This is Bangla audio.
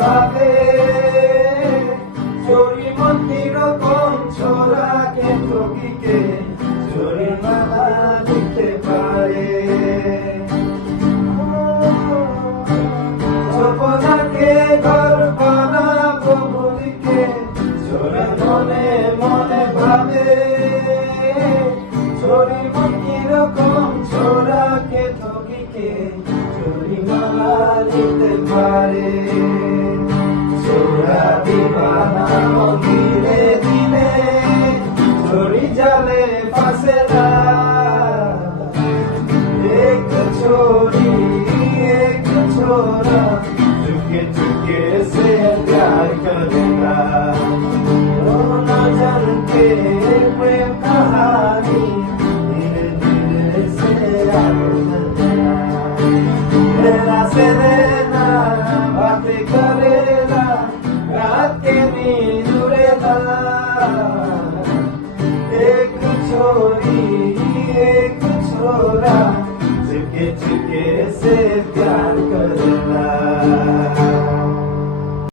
ভাবে চোরি মন কিরকম ছোড়া কে ঠকিকে চোরি মালা দিতে পারে স্বপ্নকে ঘর বানাবো ভুলিকে চোরে মনে মনে ভাবে চোরি মন কিরকম ছোড়া কে ঠকিকে চোরি মালা দিতে পারে চোরা দিবানা দিলে দিলে চোরি জালে ফাঁসে না एक छोरी एक छोरा चुपके चुपके से प्यार करता वो न जान के प्रेम कहानी धीरे धीरे से आगे चलता तेरा से रहना बातें करेला रात के नींद उड़ेला एक छोरी एक छोरा चुपके चुपके से प्यार करता